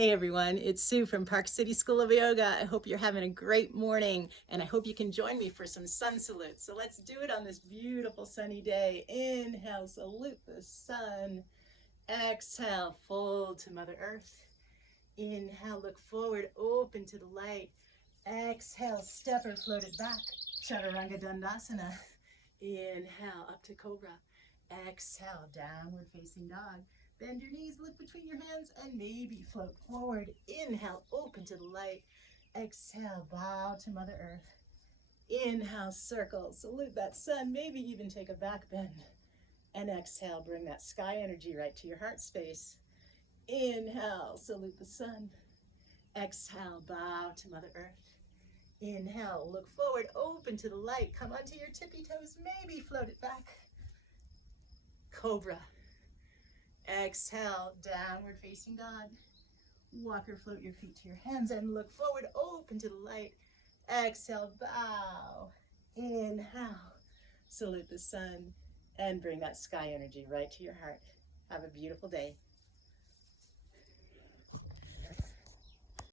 Hey everyone, it's Sue from Park City School of Yoga. I hope you're having a great morning and I hope you can join me for some sun salutes. So let's do it on this beautiful sunny day. Inhale, salute the sun. Exhale, fold to Mother Earth. Inhale, look forward, open to the light. Exhale, step or float it back. Chaturanga Dandasana. Inhale, up to Cobra. Exhale, downward facing dog. Bend your knees, look between your hands, and maybe float forward. Inhale, open to the light. Exhale, bow to Mother Earth. Inhale, circle, salute that sun, maybe even take a back bend. And exhale, bring that sky energy right to your heart space. Inhale, salute the sun. Exhale, bow to Mother Earth. Inhale, look forward, open to the light. Come onto your tippy toes, maybe float it back. Cobra. Exhale, downward facing dog. Walk or float your feet to your hands and look forward, open to the light. Exhale, bow. Inhale, salute the sun and bring that sky energy right to your heart. Have a beautiful day.